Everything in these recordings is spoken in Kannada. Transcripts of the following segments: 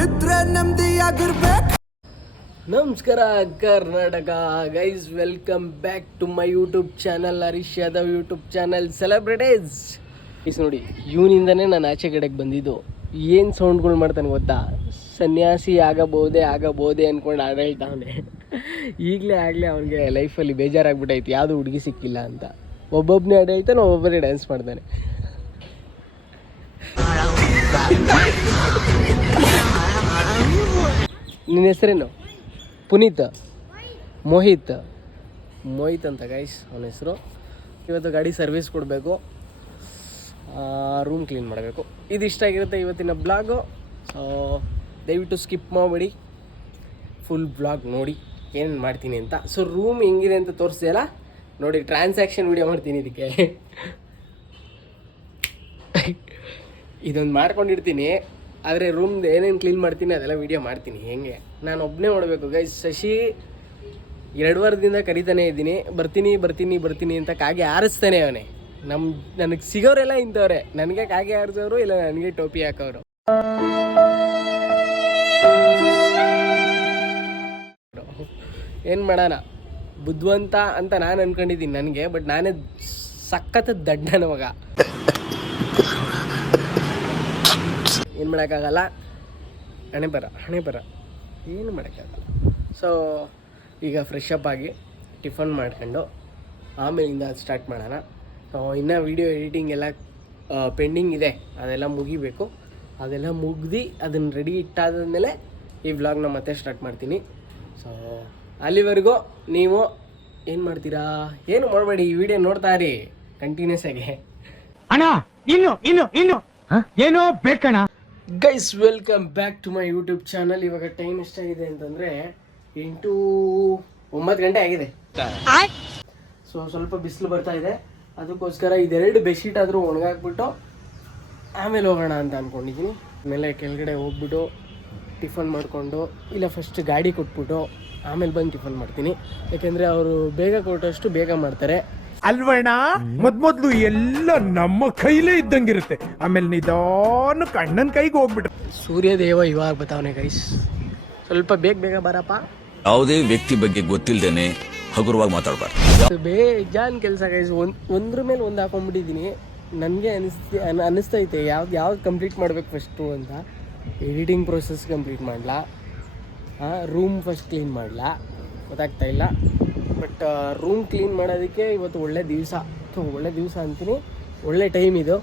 ಇದ್ರೆ ನೆಮ್ಮದಿಯಾಗಿರ್ಬೇಕು. ನಮಸ್ಕಾರ Karnataka guys, welcome back to my YouTube channel, Harish Yadav YouTube channel celebrities. ಈಸ್ ನೋಡಿ, ಇವನಿಂದನೇ ನಾನು ಆಚೆ ಕಡೆಗೆ ಬಂದಿದ್ದು. ಏನು ಸೌಂಡ್ಗಳು ಮಾಡ್ತಾನೆ ಗೊತ್ತಾ? ಸನ್ಯಾಸಿ ಆಗಬಹುದೇ ಅಂದ್ಕೊಂಡು ಹಾಡು ಹೇಳ್ತಾವನೆ. ಆಗಲೇ ಅವನಿಗೆ ಲೈಫಲ್ಲಿ ಬೇಜಾರಾಗ್ಬಿಟ್ಟೈತಿ, ಯಾವುದೂ ಹುಡುಗಿ ಸಿಕ್ಕಿಲ್ಲ ಅಂತ. ಒಬ್ಬೊಬ್ಬನೇ ಹಾಡು ಹೇಳ್ತಾನೆ, ಒಬ್ಬೊಬ್ಬನೇ ಡ್ಯಾನ್ಸ್ ಮಾಡ್ತಾನೆ. ನಿನ್ನ ಹೆಸರೇನು? ಪುನೀತ್, ಮೋಹಿತ್ ಅಂತ ಗೈಸ್ ಅವನ ಹೆಸರು. ಇವತ್ತು ಗಾಡಿ ಸರ್ವಿಸ್ ಕೊಡಬೇಕು, ರೂಮ್ ಕ್ಲೀನ್ ಮಾಡಬೇಕು. ಇದು ಇಷ್ಟ ಆಗಿರುತ್ತೆ ಇವತ್ತಿನ ಬ್ಲಾಗು. ಸೊ ದಯವಿಟ್ಟು ಸ್ಕಿಪ್ ಮಾಡಿಬಿಡಿ, ಫುಲ್ ಬ್ಲಾಗ್ ನೋಡಿ ಏನೇನು ಮಾಡ್ತೀನಿ ಅಂತ. ಸೊ ರೂಮ್ ಹೆಂಗಿದೆ ಅಂತ ತೋರಿಸ್ದೆಯಲ್ಲ ನೋಡಿ, ಟ್ರಾನ್ಸಾಕ್ಷನ್ ವಿಡಿಯೋ ಮಾಡ್ತೀನಿ ಇದಕ್ಕೆ. ಇದೊಂದು ಮಾಡ್ಕೊಂಡಿರ್ತೀನಿ, ಆದರೆ ರೂಮ್ದು ಏನೇನು ಕ್ಲೀನ್ ಮಾಡ್ತೀನಿ ಅದೆಲ್ಲ ವೀಡಿಯೋ ಮಾಡ್ತೀನಿ. ಹೆಂಗೆ ನಾನು ಒಬ್ಬನೇ ಮಾಡಬೇಕು ಗೈಸ್. ಶಶಿ 2 ವಾರದಿಂದ ಕರಿತಾನೆ ಇದ್ದೀನಿ, ಬರ್ತೀನಿ ಅಂತ ಕಾಗೆ ಆರಿಸ್ತಾನೆ ಅವನೇ. ನನಗೆ ಸಿಗೋರೆಲ್ಲ ಇಂಥವ್ರೆ, ನನಗೆ ಕಾಗೆ ಆರಿಸೋರು, ಇಲ್ಲ ನನಗೆ ಟೋಪಿ ಹಾಕೋರು. ಏನು ಮಾಡೋಣ, ಬುದ್ಧಿವಂತ ಅಂತ ನಾನು ಅಂದ್ಕೊಂಡಿದ್ದೀನಿ ನನಗೆ, ಬಟ್ ನಾನೇ ಸಖತ್ ದಡ್ಡನ ಮಗ. ಏನು ಮಾಡೋಕ್ಕಾಗಲ್ಲ, ಹಣೆ ಬರ ಏನು ಮಾಡೋಕ್ಕಾಗಲ್ಲ. ಸೊ ಈಗ ಫ್ರೆಶ್ ಅಪ್ ಆಗಿ ಟಿಫನ್ ಮಾಡ್ಕೊಂಡು ಆಮೇಲಿಂದ ಅದು ಸ್ಟಾರ್ಟ್ ಮಾಡೋಣ. ಇನ್ನೂ ವೀಡಿಯೋ ಎಡಿಟಿಂಗ್ ಎಲ್ಲ ಪೆಂಡಿಂಗ್ ಇದೆ, ಅದೆಲ್ಲ ಮುಗಿಬೇಕು. ಅದೆಲ್ಲ ಮುಗ್ದು ಅದನ್ನು ರೆಡಿ ಇಟ್ಟಾದ್ಮೇಲೆ ಈ ವ್ಲಾಗ್ನ ಮತ್ತೆ ಸ್ಟಾರ್ಟ್ ಮಾಡ್ತೀನಿ. ಸೊ ಅಲ್ಲಿವರೆಗೂ ನೀವು ಏನು ಮಾಡ್ತೀರಾ? ಏನು ಮಾಡಬೇಡಿ, ಈ ವಿಡಿಯೋ ನೋಡ್ತಾ ಇರಿ ಕಂಟಿನ್ಯೂಸ್ ಆಗಿ. ಅಣ್ಣ ಇನ್ನು ಏನೋ ಬೇಕಣ್ಣ. Guys, welcome back to my YouTube channel. ಇವಾಗ ಟೈಮ್ ಎಷ್ಟಾಗಿದೆ ಅಂತಂದರೆ 9 ಗಂಟೆ ಆಗಿದೆ. ಸೊ ಸ್ವಲ್ಪ ಬಿಸಿಲು ಬರ್ತಾ ಇದೆ, ಅದಕ್ಕೋಸ್ಕರ ಇದೆರಡು ಬೆಡ್ಶೀಟ್ ಆದರೂ ಒಣಗಾಕ್ಬಿಟ್ಟು ಆಮೇಲೆ ಹೋಗೋಣ ಅಂತ ಅಂದ್ಕೊಂಡಿದ್ದೀನಿ. ಆಮೇಲೆ ಕೆಳಗಡೆ ಹೋಗ್ಬಿಟ್ಟು ಟಿಫನ್ ಮಾಡಿಕೊಂಡು, ಇಲ್ಲ ಫಸ್ಟ್ ಗಾಡಿ ಕೊಟ್ಬಿಟ್ಟು ಆಮೇಲೆ ಬಂದು ಟಿಫನ್ ಮಾಡ್ತೀನಿ. ಯಾಕೆಂದರೆ ಅವರು ಬೇಗ ಕೊಟ್ಟಷ್ಟು ಬೇಗ ಮಾಡ್ತಾರೆ ಅಲ್ವಣ್ಣ. ಮೊದ್ಲು ಎಲ್ಲ ನಮ್ಮ ಕೈಲೇ ಇದ್ದಂಗಿರುತ್ತೆ, ಆಮೇಲೆ ನಿಧಾನ ಕಣ್ಣನ್ ಕೈಗೆ ಹೋಗ್ಬಿಟ್ರೆ. ಸೂರ್ಯದೇವ ಇವಾಗ ಬರ್ತಾವನೆ ಗೈಸ್, ಸ್ವಲ್ಪ ಬೇಗ ಬರಪ್ಪ. ಯಾವುದೇ ವ್ಯಕ್ತಿ ಬಗ್ಗೆ ಗೊತ್ತಿಲ್ದೇನೆ ಹಗುರವಾಗಿ ಮಾತಾಡಬಾರ್ದು. ಬೇಜಾನ್ ಕೆಲಸ ಗೈಸ್, ಒಂದ್ರ ಮೇಲೆ ಒಂದು ಹಾಕೊಂಡ್ಬಿಟ್ಟಿದ್ದೀನಿ. ನನಗೆ ಅನ್ನಿಸ್ತೈತೆ ಯಾವ್ದು ಕಂಪ್ಲೀಟ್ ಮಾಡ್ಬೇಕು ಫಸ್ಟು ಅಂತ. ಎಡಿಟಿಂಗ್ ಪ್ರೊಸೆಸ್ ಕಂಪ್ಲೀಟ್ ಮಾಡಲಾ, ರೂಮ್ ಫಸ್ಟ್ ಕ್ಲೀನ್ ಮಾಡಲಾ ಗೊತ್ತಾಗ್ತಾ ಇಲ್ಲ. ಬಟ್ ರೂಮ್ ಕ್ಲೀನ್ ಮಾಡೋದಕ್ಕೆ ಇವತ್ತು ಒಳ್ಳೆ ದಿವಸ ಅಂತೀನಿ, ಒಳ್ಳೆ ಟೈಮ್ ಇದು.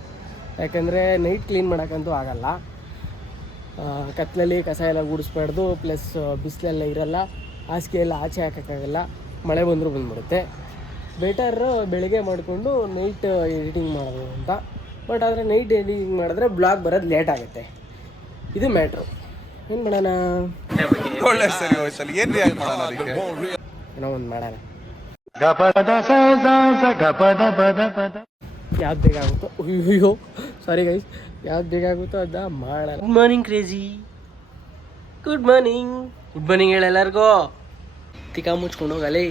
ಯಾಕಂದರೆ ನೈಟ್ ಕ್ಲೀನ್ ಮಾಡೋಕ್ಕಂತೂ ಆಗಲ್ಲ, ಕತ್ಲಲ್ಲಿ ಕಸ ಎಲ್ಲ ಗುಡಿಸ್ಬಾರ್ದು, ಪ್ಲಸ್ ಬಿಸಿಲೆಲ್ಲ ಇರಲ್ಲ, ಹಾಸಿಗೆ ಎಲ್ಲ ಆಚೆ ಹಾಕೋಕ್ಕಾಗಲ್ಲ, ಮಳೆ ಬಂದರೂ ಬಂದ್ಬಿಡುತ್ತೆ. ಬೆಟರ್ ಬೆಳಗ್ಗೆ ಮಾಡಿಕೊಂಡು ನೈಟ್ ಎಡಿಟಿಂಗ್ ಮಾಡೋದು ಅಂತ. ಬಟ್ ಆದರೆ ನೈಟ್ ಎಡಿಟಿಂಗ್ ಮಾಡಿದ್ರೆ ಬ್ಲಾಗ್ ಬರೋದು ಲೇಟ್ ಆಗುತ್ತೆ, ಇದು ಮ್ಯಾಟ್ರು. ಏನು ಮಾಡೋಣ, ಏನೋ ಒಂದು ಮಾಡೋಣ. ಯಾವ್ದು ಬೇಕಾಗುತ್ತೋ, ಅಯ್ಯೋ ಸಾರಿ ಗೈಸ್, ಯಾವ್ದು ಬೇಕಾಗುತ್ತೋ ಅದ ಮಾಡೋಣ. Good morning crazy, good morning ಹೇಳೆಲ್ಲರಿಗೂ. ತಿಕ್ಕ ಮುಚ್ಕೊಂಡು ಹೋಗಲಿ.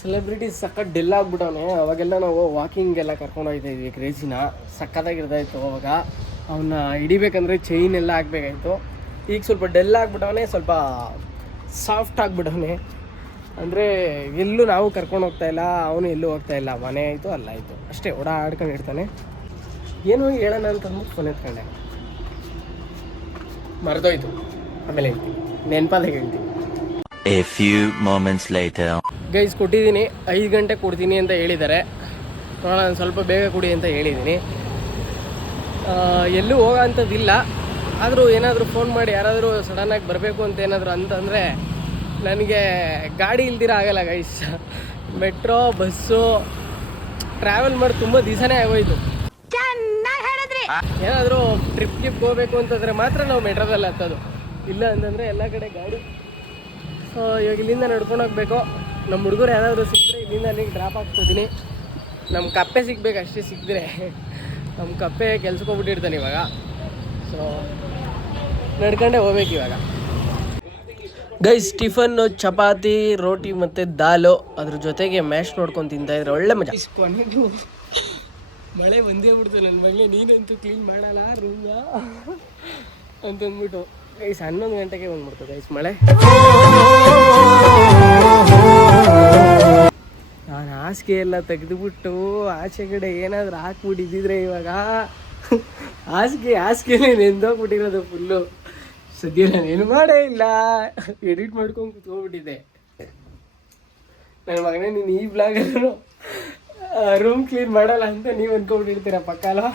ಸೆಲೆಬ್ರಿಟೀಸ್ ಸಖತ್ ಡೆಲ್ ಆಗ್ಬಿಟ್ಟವನೆ. ಅವಾಗೆಲ್ಲ ನಾವು ವಾಕಿಂಗೆಲ್ಲ ಕರ್ಕೊಂಡು ಹೋಗ್ತಾ ಇದ್ವಿ ಕ್ರೇಜಿನ, ಸಖತ್ತಾಗಿರ್ತಾಯಿತ್ತು. ಅವಾಗ ಅವನ್ನ ಹಿಡಿಬೇಕಂದ್ರೆ ಚೈನ್ ಎಲ್ಲ ಹಾಕ್ಬೇಕಾಯ್ತು. ಈಗ ಸ್ವಲ್ಪ ಡೆಲ್ ಆಗ್ಬಿಟ್ಟವನೆ, ಸ್ವಲ್ಪ ಸಾಫ್ಟ್ ಆಗಿಬಿಟ್ಟವನೆ. ಅಂದರೆ ಎಲ್ಲೂ ನಾವು ಕರ್ಕೊಂಡು ಹೋಗ್ತಾಯಿಲ್ಲ, ಅವನು ಎಲ್ಲೂ ಹೋಗ್ತಾಯಿಲ್ಲ. ಮನೆ ಆಯಿತು ಅಲ್ಲಾಯಿತು ಅಷ್ಟೇ, ಓಡಾಡ್ಕೊಂಡು ಇರ್ತಾನೆ. ಏನು ಹೇಳೋಣ ಅಂತ ಅಂದ್ಬಿಟ್ಟು ಫೋನ್ ಎತ್ಕೊಂಡೆ, ಮರೆದೋಯ್ತು. ಆಮೇಲೆ ಹೇಳ್ತೀನಿ, ನೆನಪಾದಾಗ ಹೇಳ್ತೀನಿ. A few moments later. Guys, ಕೊಟ್ಟಿದ್ದೀನಿ 5 ಗಂಟೆ ಕೊಡ್ತೀನಿ ಅಂತ ಹೇಳಿದ್ದಾರೆ. ನಾನು ಸ್ವಲ್ಪ ಬೇಗ ಕೊಡಿ ಅಂತ ಹೇಳಿದ್ದೀನಿ. ಎಲ್ಲೂ ಹೋಗೋ ಅಂಥದ್ದಿಲ್ಲ. ಆದರೂ ಏನಾದರೂ ಫೋನ್ ಮಾಡಿ ಯಾರಾದರೂ ಸಡನ್ನಾಗಿ ಬರಬೇಕು ಅಂತ ಏನಾದರೂ ಅಂತಂದರೆ ನನಗೆ ಗಾಡಿ ಇಲ್ದಿರ ಆಗಲ್ಲ ಗೈಸ್. ಮೆಟ್ರೋ ಬಸ್ಸು ಟ್ರಾವೆಲ್ ಮಾಡಿ ತುಂಬ ದಿವಸನೇ ಆಗೋಯ್ತು. ಏನಾದರೂ ಟ್ರಿಪ್ಗೆ ಹೋಗಬೇಕು ಅಂತಂದರೆ ಮಾತ್ರ ನಾವು ಮೆಟ್ರೋದಲ್ಲಿ ಹತ್ತೋದು, ಇಲ್ಲ ಅಂತಂದರೆ ಎಲ್ಲ ಕಡೆ ಗಾಡಿ. ಸೊ ಇವಾಗ ಇಲ್ಲಿಂದ ನಡ್ಕೊಂಡು ಹೋಗ್ಬೇಕು. ನಮ್ಮ ಹುಡುಗರು ಯಾರಾದರೂ ಸಿಕ್ಕರೆ ಇಲ್ಲಿಂದ ಅಲ್ಲಿಗೆ ಡ್ರಾಪ್ ಆಗ್ತಿದ್ದೀನಿ. ನಮ್ಮ ಕಪ್ಪೆ ಸಿಗ್ಬೇಕು ಅಷ್ಟೇ, ಸಿಕ್ಕಿದ್ರೆ ನಮ್ಮ ಕಪ್ಪೆ ಕೆಲ್ಸಕ್ಕೆ ಹೋಗ್ಬಿಟ್ಟಿರ್ತಾನೆ ಇವಾಗ. ಸೊ ನಡ್ಕೊಂಡೇ ಹೋಗ್ಬೇಕು ಇವಾಗ. ಗೈಸ್, ಟಿಫನ್ನು ಚಪಾತಿ, ರೋಟಿ ಮತ್ತು ದಾಲು, ಅದ್ರ ಜೊತೆಗೆ ಮ್ಯಾಶ್ ನೋಡ್ಕೊಂಡು ತಿಂತಾಯಿದ್ರೆ ಒಳ್ಳೆ ಮಜಾ. ಕೊನೆಗೂ ಮಳೆ ಬಂದೇ ಬಿಡ್ತು ನನ್ನ ಮಗಲೇ. ನೀನಂತೂ ಕ್ಲೀನ್ ಮಾಡಲ್ಲ ರೂಮ್ನ. ಅಂತಂದ್ಬಿಟ್ಟು ಗೈಸ್ 11 ಗಂಟೆಗೆ ಬಂದ್ಬಿಡ್ತು ಗೈಸ್ ಮಳೆ. ನಾನು ಹಾಸಿಗೆ ಎಲ್ಲ ತೆಗೆದುಬಿಟ್ಟು ಆಚೆ ಕಡೆ ಏನಾದರೂ ಹಾಕ್ಬಿಟ್ಟಿದ್ದಿದ್ರೆ ಇವಾಗ ಹಾಸಿಗೆನೇ ನೆಂದೋಗ್ಬಿಟ್ಟಿರೋದು ಫುಲ್ಲು. ಸದ್ಯ ನಾನೇನು ಮಾಡೇ ಇಲ್ಲ, ಎಡಿಟ್ ಮಾಡ್ಕೊಂಡು ಕೂತ್ಕೊಂಡ್ಬಿಟ್ಟಿದ್ದೆ. ನನ್ನ ಮಗನೇ ನೀನು ಈ ಬ್ಲಾಗಲ್ಲೂ ರೂಮ್ ಕ್ಲೀನ್ ಮಾಡಲ್ಲ ಅಂತ ನೀವು ಅನ್ಕೊಂಡ್ಬಿಟ್ಟಿರ್ತೀರ ಪಕ್ಕ ಅಲ್ವಾ?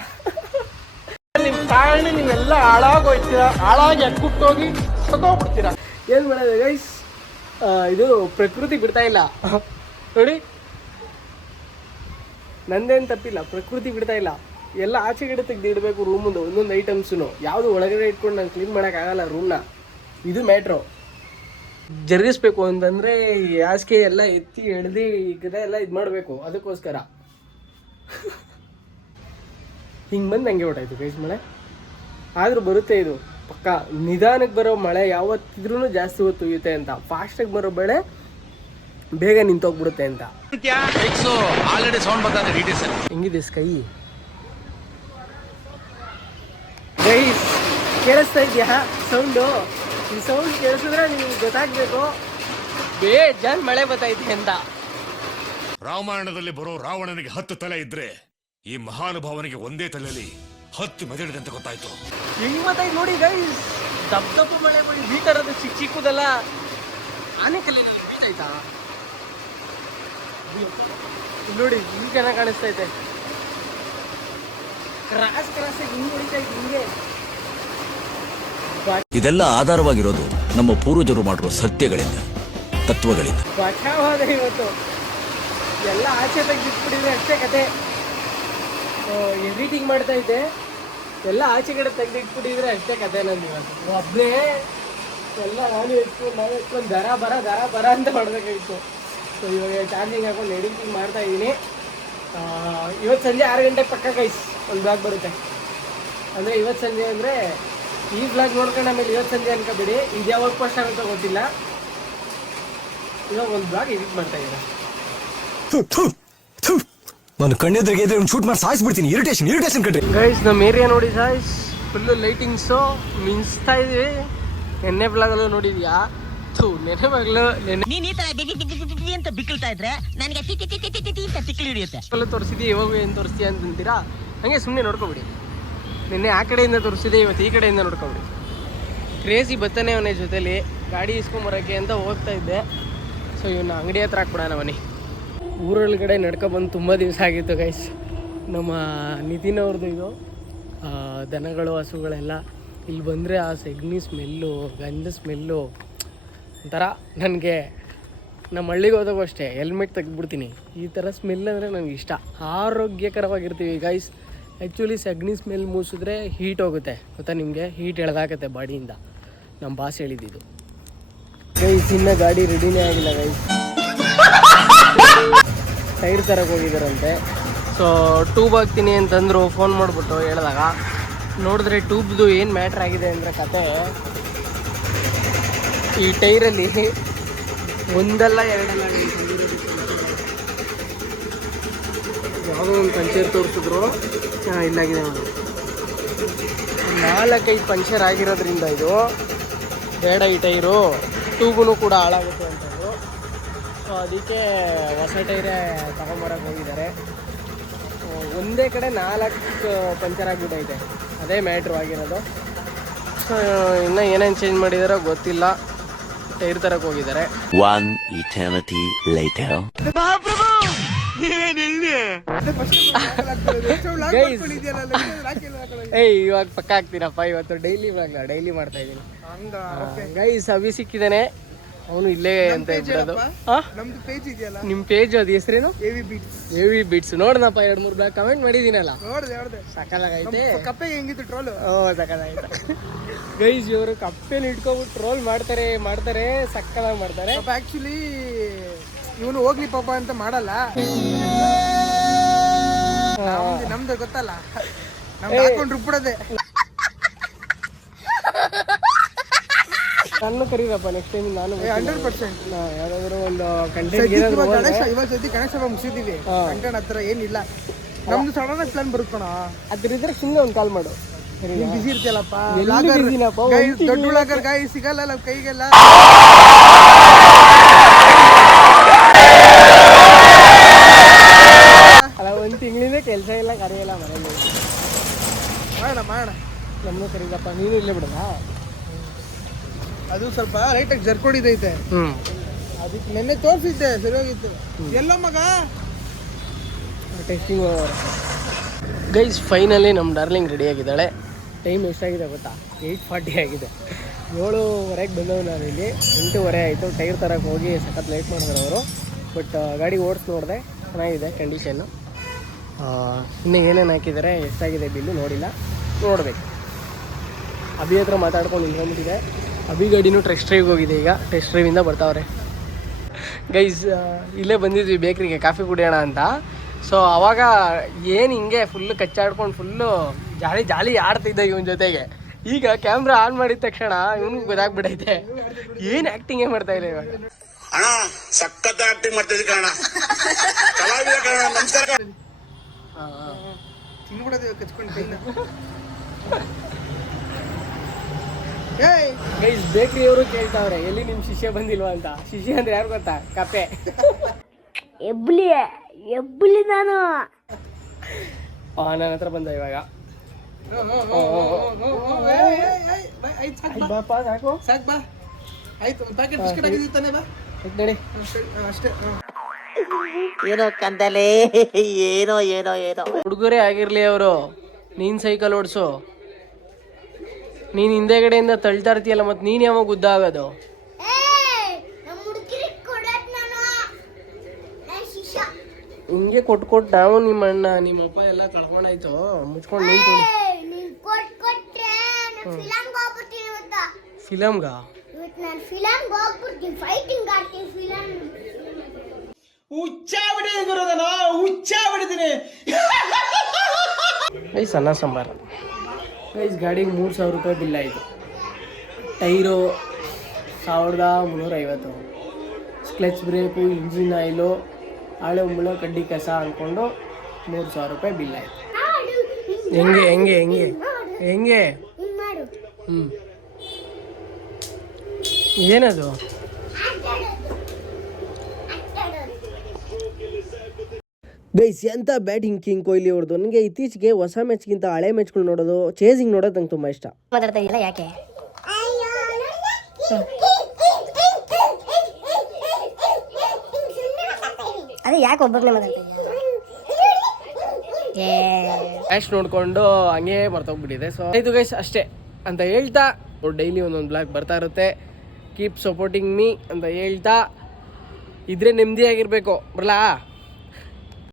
ನಿಮ್ಮ ಕಾರಣ ನೀವೆಲ್ಲ ಹಾಳಾಗೋಗ್ತೀರ, ಹಾಳಾಗಿ ಅಕ್ಕುಟ್ಟೋಗಿ ಸತ್ತೋಗ್ಬಿಡ್ತೀರ. ಏನು ಮಾಡೋದು ಗೈಸ್, ಇದು ಪ್ರಕೃತಿ ಬಿಡ್ತಾ ಇಲ್ಲ ನೋಡಿ. ನಂದೇನು ತಪ್ಪಿಲ್ಲ, ಪ್ರಕೃತಿ ಬಿಡ್ತಾ ಇಲ್ಲ. ಎಲ್ಲ ಆಚೆ ಕಡೆ ತೆಗೆದಿಡಬೇಕು ರೂಮುಂದು ಒಂದೊಂದು ಐಟಮ್ಸು. ಯಾವುದು ಒಳಗಡೆ ಇಟ್ಕೊಂಡು ನಾನು ಕ್ಲೀನ್ ಮಾಡೋಕ್ಕಾಗಲ್ಲ ರೂಮ್ನ. ಇದು ಮ್ಯಾಟ್ರು. ಜರುಗಿಸ್ಬೇಕು ಅಂತಂದರೆ ಹಾಸಿಗೆ ಎಲ್ಲ ಎತ್ತಿ ಎಳ್ದು ಈಗ ಎಲ್ಲ ಇದು ಮಾಡಬೇಕು. ಅದಕ್ಕೋಸ್ಕರ ಹಿಂಗೆ ಬಂದು ಹಂಗೆ ಹೊಟ್ಟಾಯ್ತು ಗೈಸ್ ಮಳೆ. ಆದರೂ ಬರುತ್ತೆ ಇದು ಪಕ್ಕ. ನಿಧಾನಕ್ಕೆ ಬರೋ ಮಳೆ ಯಾವತ್ತಿದ್ರೂ ಜಾಸ್ತಿ ಹೊತ್ತು ಉಯ್ಯುತ್ತೆ ಅಂತ, ಫಾಸ್ಟಾಗಿ ಬರೋ ಬೆಳೆ ಬೇಗ ನಿಂತೋಗ್ಬಿಡುತ್ತೆ ಅಂತ. ಹೆಂಗಿದೆ ಸ್ಕೈ ಗೈಸ್? ಕೇಳಿಸ್ತಾ ಇದೆಯಾ ಸೌಂಡು? ಈ ಸೌಂಡ್ ಕೇಳಿಸಿದ್ರೆ ನಿಮ್ಗೆ ಗೊತ್ತಾಗಬೇಕು ಬೇಜಾನ್ ಮಳೆ ಬರ್ತೈತೆ ಅಂತ. ರಾಮಾಯಣದಲ್ಲಿ ಬರೋ ರಾವಣನಿಗೆ 10 ತಲೆ ಇದ್ರೆ ಈ ಮಹಾನುಭಾವನಿಗೆ ಒಂದೇ ತಲೆಯಲ್ಲಿ 10 ಮೆದಳಿದೆ ಅಂತ ಗೊತ್ತಾಯ್ತು. ಹೆಂಗ್ ಗೊತ್ತಾಯ್ತು ನೋಡಿ ಗೈಸ್, ದಪ್ಪ ಮಳೆ ಬೀತಾರದು ಚಿಕ್ಕದಲ್ಲ. ಆನೆಕಲ್ಲಿ ಬೀತಾಯ್ತಾ ನೋಡಿ, ಈಗ ಚೆನ್ನಾಗಿ ಕಾಣಿಸ್ತೈತೆ. ಕ್ರಾಸ್ ಹಿಂಗೆ ಹೊಡಿತೈತೆ ಹಿಂಗೆ. ಇದೆಲ್ಲ ಆಧಾರವಾಗಿರೋದು ನಮ್ಮ ಪೂರ್ವಜರು ಮಾಡಿರೋ ಸತ್ಯಗಳಿಂದ, ತತ್ವಗಳಿಂದ. ಬಚಾವಾದ ಇವತ್ತು ಎಲ್ಲ ಆಚೆ ತೆಗೆದಿಟ್ಬಿಟ್ಟಿದ್ರೆ ಅಷ್ಟೇ ಕತೆ. ಎಡಿಟಿಂಗ್ ಮಾಡ್ತಾ ಇದ್ದೆ, ಎಲ್ಲ ಆಚೆ ಕಡೆ ತೆಗೆದಿಟ್ಬಿಟ್ಟಿದ್ರೆ ಅಷ್ಟೇ ಕತೆ ನಂದು. ಇವತ್ತು ಒಬ್ಬನೇ ಎಲ್ಲ ನಾನು ಎತ್ಕೊಂಡು ದರ ಬರ ಅಂತ ಮಾಡಬೇಕಾಗಿತ್ತು. ಸೊ ಇವಾಗ ಚಾರ್ಜಿಂಗ್ ಹಾಕೊಂಡು ಎಡಿಟಿಂಗ್ ಮಾಡ್ತಾ ಇದ್ದೀನಿ. ಇವತ್ತು ಸಂಜೆ 6 ಗಂಟೆ ಪಕ್ಕ ಗೈಸ್ ಒಂದು ಬ್ಲಾಗ್ ಬರುತ್ತೆ. ಅಂದರೆ ಇವತ್ತು ಸಂಜೆ ಅಂದರೆ ಈ ಬ್ಲಾಗ್ ನೋಡ್ಕೊಂಡು ಆಮೇಲೆ ಇವತ್ತು ಸಂಜೆ ಅನ್ಕೋಬೇಡಿ, ಇದು ಯಾವಾಗ ಪೋಸ್ಟ್ ಆಗುತ್ತೋ ಗೊತ್ತಿಲ್ಲ. ಇವಾಗ ಒಂದು ಬ್ಲಾಗ್ ಎಡಿಟ್ ಮಾಡ್ತಾ ಇದ್ದೀನಿ. ನಾನು ಕಣ್ಣೆದ್ರಿಗೆ ಶೂಟ್ ಮಾಡಿ ಸಾಯಿಸ್ಬಿಡ್ತೀನಿ. ಇರಿಟೇಷನ್ ಕಟ್ರಿ ಗೈಸ್. ನಮ್ಮ ಏರಿಯಾ ನೋಡಿ ಸಾಯ್ಸ್, ಫುಲ್ಲು ಲೈಟಿಂಗ್ಸು ಮಿಂಚ್ತಾ ಇದೀವಿ. ನೆನ್ನೆ ಬ್ಲಾಗಲ್ಲೂ ನೋಡಿದ್ಯಾ? ನೆನ್ನೆ ಬ್ಲಾಗಲ್ಲೂ ನೀನ್ ಈ ತರ ಅಂತ ಬಿಕ್ಕಳ್ತಾ ಇದ್ರೆ ನನಗೆ ಅಂತ ತಿಕ್ಕಲು ಹಿಡಿಯುತ್ತೆ. ತೋರಿಸಿದ್ವಿ, ಇವಾಗ ಏನು ತೋರಿಸ್ತೀಯ ಅಂತಂತೀರಾ? ಹಂಗೆ ಸುಮ್ಮನೆ ನೋಡ್ಕೊಬಿಡಿ. ನಿನ್ನೆ ಆ ಕಡೆಯಿಂದ ತೋರಿಸಿದೆ, ಇವತ್ತು ಈ ಕಡೆಯಿಂದ ನೋಡ್ಕೊಬಿಡಿ. ಕ್ರೇಜಿ ಬತ್ತಾನೆ ಅವನೇ ಜೊತೆಲಿ ಗಾಡಿ ಇಸ್ಕೊಂಬರೋಕ್ಕೆ ಅಂತ ಹೋಗ್ತಾ ಇದ್ದೆ. ಸೊ ಇವನ್ನ ಅಂಗಡಿ ಹತ್ರ ಹಾಕ್ಬಿಡೋಣ ಬನ್ನಿ. ಊರೊಳಗಡೆ ನಡ್ಕೊಬಂದು ತುಂಬ ದಿವಸ ಆಗಿತ್ತು ಗೈಸ್. ನಮ್ಮ ನಿತಿನ್ ಅವ್ರದ್ದು ಇದು ದನಗಳು ಹಸುಗಳೆಲ್ಲ ಇಲ್ಲಿ ಬಂದರೆ ಆ ಸೆಗಣಿ ಸ್ಮೆಲ್ಲು, ಗಂಧ ಸ್ಮೆಲ್ಲು ಒಂಥರ ನನಗೆ. ನಮ್ಮ ಹಳ್ಳಿಗೆ ಹೋದಾಗೂ ಅಷ್ಟೇ ಹೆಲ್ಮೆಟ್ ತೆಗೆದ್ಬಿಡ್ತೀನಿ. ಈ ಥರ ಸ್ಮೆಲ್ ಅಂದರೆ ನನಗೆ ಇಷ್ಟ. ಆರೋಗ್ಯಕರವಾಗಿರ್ತೀವಿ ಗೈಸ್. ಆ್ಯಕ್ಚುಲಿ ಸಗಣಿ ಸ್ಮೆಲ್ ಮೂಸಿದ್ರೆ ಹೀಟ್ ಹೋಗುತ್ತೆ ಗೊತ್ತಾ ನಿಮಗೆ? ಹೀಟ್ ಎಳೆದಾಕತ್ತೆ ಬಾಡಿಯಿಂದ. ನಮ್ಮ ಬಾಸ್ ಹೇಳಿದ್ದು ಗೈಸ್. ಇನ್ನು ಗಾಡಿ ರೆಡಿನೇ ಆಗಿಲ್ಲ ಗೈಸ್. ಟೈರ್ ತರಕ್ಕೆ ಹೋಗಿದ್ದಾರಂತೆ. ಸೊ ಟ್ಯೂಬ್ ಹಾಕ್ತೀನಿ ಅಂತಂದರು ಫೋನ್ ಮಾಡಿಬಿಟ್ಟು ಹೇಳಿದಾಗ. ನೋಡಿದ್ರೆ ಟ್ಯೂಬ್ದು ಏನು ಮ್ಯಾಟ್ರ್ ಆಗಿದೆ ಅಂದರೆ ಕತೆ, ಈ ಟೈರಲ್ಲಿ ಒಂದಲ್ಲ ಎರಡಲ್ಲ ಯಾವುದೋ ಒಂದು ಪಂಚರ್ ತೋರಿಸಿದ್ರು, ಇಲ್ಲಾಗಿದೆ ನೋಡಿ. 4-5 ಪಂಚರ್ ಆಗಿರೋದ್ರಿಂದ ಇದು ಬೇಡ ಈ ಟೈರು, ಟ್ಯೂಬೂ ಕೂಡ ಹಾಳಾಗುತ್ತೆ ಅಂತಂದರು. ಸೊ ಅದಕ್ಕೆ ಹೊಸ ಟೈರೇ ತಗೊಂಬರಕ್ಕೆ ಹೋಗಿದ್ದಾರೆ. ಒಂದೇ ಕಡೆ 4 ಪಂಚರ್ ಆಗಿಬಿಟ್ಟೈತೆ, ಅದೇ ಮ್ಯಾಟ್ರು ಆಗಿರೋದು. ಸೊ ಇನ್ನೂ ಏನೇನು ಚೇಂಜ್ ಮಾಡಿದಾರೋ ಗೊತ್ತಿಲ್ಲ. ಟೈರ್ ತರಕ್ಕೆ ಹೋಗಿದ್ದಾರೆ. ಇವಾಗ ಪಕ್ಕ ಹಾಕ್ತೀನಪ್ಪ. ಇವತ್ತು ಡೈಲಿ ಮಾಡ್ತಾ ಇದ್ದೀನಿ ಗೈಸ್. ಅಭಿ ಸಿಕ್ಕಿದ್ದಾನೆ, ಅವನು ಇಲ್ಲೇ ಅಂತ ಹೇಳ್ಬಿಡೋದು. ನಿಮ್ ಪೇಜ್ ಅದು ಹೆಸರೇನು? AV beats. ನೋಡನಪ್ಪ 2-3 ಬ್ಲಾಗ್ ಕಮೆಂಟ್ ಮಾಡಿದೀನಲ್ಲ, ಸಕಲಾಗೈತೆ. ಕಪ್ಪೆ ಹೆಂಗಿತ್ತು ಟ್ರೋಲ್? ಸಕಲಾಗೈತೆ ಗೈಸ್. ಇವರು ಕಪ್ಪೆನ ಇಟ್ಕೊಬಿಟ್ಟು ಟ್ರೋಲ್ ಮಾಡ್ತಾರೆ ಸಕ್ಕಲಾಗಿ ಮಾಡ್ತಾರೆ. ಆಕ್ಚುಲಿ ಇವನು ಹೋಗ್ಲಿ ಪಾಪ ಅಂತ ಮಾಡಲ್ಲ. ನಮ್ದು ಗೊತ್ತಲ್ಲ, ನಮ್ದು ಹಾಕೊಂಡು ರುಬ್ಬಿಡೋದೆ. ನಾನು ಕರೀರಪ್ಪ ನೆಕ್ಸ್ಟ್ ಟೈಮ್. ನಾನು 100% ಯಾವ್ದಾದ್ರು ಒಂದು ಕಂಟೆಂಟ್ ಗಣೇಶ ಮುಗಿಸಿದೀವಿ. ಕಂಟೆಂಟ್ ಹತ್ರ ಏನಿಲ್ಲ, ನಮ್ದು ಸಡನ್ ಪ್ಲಾನ್ ಬರುತ್ತಣ. ಅದ್ರಿದ್ರೆ ಸುಮ್ಮನೆ ಒಂದು ಕಾಲ್ ಮಾಡು. ನೀನ್ ಬಿಸಿ ಇರ್ತಿಯಲ್ಲಪ್ಪ ಎಲ್ಲಿ vlogger, busy-ನಪ್ಪ? guys, ಒಂದ್ ದೊಡ್ಡ ತಿಂಗ್ಳು- ವ್ಲಾಗರ್ ಗಾಯಿ ಸಿಗಲ್ಲ ನಮ್ಮ ಕೈಗೆಲ್ಲ. ಅಲ್ಲ 1 ತಿಂಗಳಿಂದ ಕೆಲಸ ಇಲ್ಲ ಕರೆಯಲ್ಲ ಮನೇಲಿ. ಮಾಡೋಣ ನಮ್ಮನ್ನು ಕರೀದಪ್ಪ, ನೀನು ಇಲ್ಲೇ ಬಿಡಲ್ಲ. ಅದು ಸ್ವಲ್ಪ ಲೈಟಾಗಿ ಜರ್ಕೊಂಡಿದ್ದೈತೆ, ಅದಕ್ಕೆ ನೆನ್ನೆ ತೋರಿಸಿದ್ದೆ, ಸರಿ ಹೋಗಿತ್ತು. ಎಲ್ಲ ಮಗ ಟೆಸ್ಟಿಂಗ್ ಗೈಸ್ ಫೈನಲಿ ನಮ್ಮ ಡಾರ್ಲಿಂಗ್ ರೆಡಿ ಆಗಿದ್ದಾಳೆ. ಟೈಮ್ ಎಷ್ಟಾಗಿದೆ ಗೊತ್ತಾ? 8:40 ಆಗಿದೆ. 7:30 ಬಂದವು ನಾನು ಇಲ್ಲಿ. 8:30 ಆಯಿತು. ಟೈರ್ ತರಕ್ಕೆ ಹೋಗಿ ಸಖತ್ ಲೇಟ್ ಮಾಡಿದ್ರು ಅವರು. ಬಟ್ ಗಾಡಿ ಓಡಿಸಿ ನೋಡಿದೆ, ಚೆನ್ನಾಗಿದೆ ಕಂಡೀಷನ್ನು. ಇನ್ನು ಏನೇನು ಹಾಕಿದ್ದಾರೆ, ಎಷ್ಟಾಗಿದೆ ಬಿಲ್ಲು ನೋಡಿಲ್ಲ, ನೋಡಬೇಕು. ಅಭಿ ಹತ್ರ ಮಾತಾಡ್ಕೊಂಡು ನಿಂತ್ಕೊಂಡ್ಬಿಟ್ಟಿದೆ. ಅಭಿ ಗಾಡಿನೂ ಟೆಸ್ಟ್ ಡ್ರೈವ್ಗೆ ಹೋಗಿದೆ. ಈಗ ಟೆಸ್ಟ್ ಡ್ರೈವಿಂದ ಬರ್ತಾವ್ರೆ. ಗೈಸ್ ಇಲ್ಲೇ ಬಂದಿದ್ವಿ ಬೇಕ್ರಿಗೆ ಕಾಫಿ ಕುಡಿಯೋಣ ಅಂತ. ಸೊ ಅವಾಗ ಏನು ಹಿಂಗೆ ಫುಲ್ಲು ಕಚ್ಚಾಡ್ಕೊಂಡು ಫುಲ್ಲು ಜಾಲಿ ಆಡ್ತಿದ್ದೆ ಇವನ ಜೊತೆಗೆ. ಈಗ ಕ್ಯಾಮ್ರಾ ಆನ್ ಮಾಡಿದ ತಕ್ಷಣ ಇವನಿಗೆ ಗೊತ್ತಾಗ್ಬಿಟ್ಟೈತೆ ಏನು ಆ್ಯಕ್ಟಿಂಗೇ ಮಾಡ್ತಾ ಇಲ್ಲ ಇವಾಗ. ಅಣ್ಣ ಸಖತ್ ಆಕ್ಟಿಂಗ್ ಮಾಡ್ತಿದ್ದೆ ಕಣ, ಕಲಾವಿದ ಕಣ. ನಮಸ್ಕಾರ. ತಿನ್ಬಿಡೋದು ಕಚ್ಕೊಂಡು ಕೈನ. ಗೈಸ್ ಬೇಕ್ರಿಯವರು ಕೇಳ್ತಾವ್ರೆ ಎಲ್ಲಿ ನಿಮ್ಮ ಶಿಷ್ಯ ಬಂದಿಲ್ವಾ ಅಂತ. ಶಿಷ್ಯ ಅಂದ್ರೆ ಯಾರು ಗೊತ್ತಾ? ಕಪ್ಪೆ. ಎಬ್ಬುಲಿ ನಾನು ನನ್ನ ಹತ್ರ ಬಂದ ಇವಾಗ. ಬಾಪ ಸಾಕು ಸಾಕು ಬಾ, ಆಯ್ತು. ಒಂದು ಪ್ಯಾಕೆಟ್ ಬಿಸ್ಕೆಟ್ ಆಗಿದ್ದೀವಿ ತಾನೆ, ಬಾ ನಡಿ. ಅಷ್ಟೇ. ಏನೋ ಕಂದಲೆ, ಏನೋ ಏನೋ ಏನೋ ಹುಡುಗರೇ ಆಗಿರ್ಲಿ ಅವರು. ನೀನ್ ಸೈಕಲ್ ಓಡಿಸು, ನೀನ್ ಹಿಂದೆಗಡೆಯಿಂದ ತಳ್ತಾ ಇರ್ತೀಯಲ್ಲ, ಮತ್ತೆ ನೀನ್ ಯಾವಾಗ ಗುದ್ದಾಗೋದು? ಹಿಂಗೆ ಕೊಟ್ಟು ನಾವು ನಿಮ್ಮ ಅಣ್ಣ ನಿಮ್ಮ ಅಪ್ಪ ಎಲ್ಲ ಕಳ್ಕೊಂಡಾಯ್ತು. ಮುಚ್ಕೊಂಡು ನಿಂತು ಫಿಲಮ್ಗ ಗೈಸ್ ಅನ್ನ ಸಾಂಬಾರು. ಗೈಸ್ ಗಾಡಿಗೆ 3,000 ರೂಪಾಯಿ ಬಿಲ್ ಆಯಿತು. Tyre 1,350, clutch brake, engine oil, ಹಾಳೆ ಮುಳ್ಳು ಕಡ್ಡಿ ಕಸ ಅಂದ್ಕೊಂಡು 3,000 ರೂಪಾಯಿ ಬಿಲ್ ಆಯಿತು. ಹೆಂಗೆ ಹೆಂಗೆ ಹೆಂಗೆ ಹೆಂಗೆ ಏನದು? ಗೈಸ್ ಎಂತ ಬ್ಯಾಟಿಂಗ್ ಕಿಂಗ್ ಕೊಹ್ಲಿ ಅವ್ರದ್ದು. ನನಗೆ ಇತ್ತೀಚೆಗೆ ಹೊಸ ಮ್ಯಾಚ್ಗಿಂತ ಹಳೆ ಮ್ಯಾಚ್ಗಳು ನೋಡೋದು, ಚೇಸಿಂಗ್ ನೋಡೋದು ನಂಗೆ ತುಂಬ ಇಷ್ಟ. ಮಾತಾಡ್ತಾ ಇಲ್ಲ ಯಾಕೆ? ಅದೇ ಯಾಕೆ ಒಬ್ಬೊಬ್ಬನೇ ಮಾತಾಡ್ತಾ ಇದೆಯಾ? ಮ್ಯಾಚ್ ನೋಡಿಕೊಂಡು ಹಂಗೆ ಮರ್ತೋಗ್ಬಿಟ್ಟಿದೆ. ಸೊ ಇದು ಗೈಸ್ ಅಷ್ಟೇ ಅಂತ ಹೇಳ್ತಾ ಡೈಲಿ ಒಂದೊಂದು ಬ್ಲಾಗ್ ಬರ್ತಾ ಇರುತ್ತೆ. ಕೀಪ್ ಸಪೋರ್ಟಿಂಗ್ ಮೀ ಅಂತ ಹೇಳ್ತಾ ಇದ್ರೆ ನೆಮ್ಮದಿಯಾಗಿರ್ಬೇಕು. ಬರಲಾ?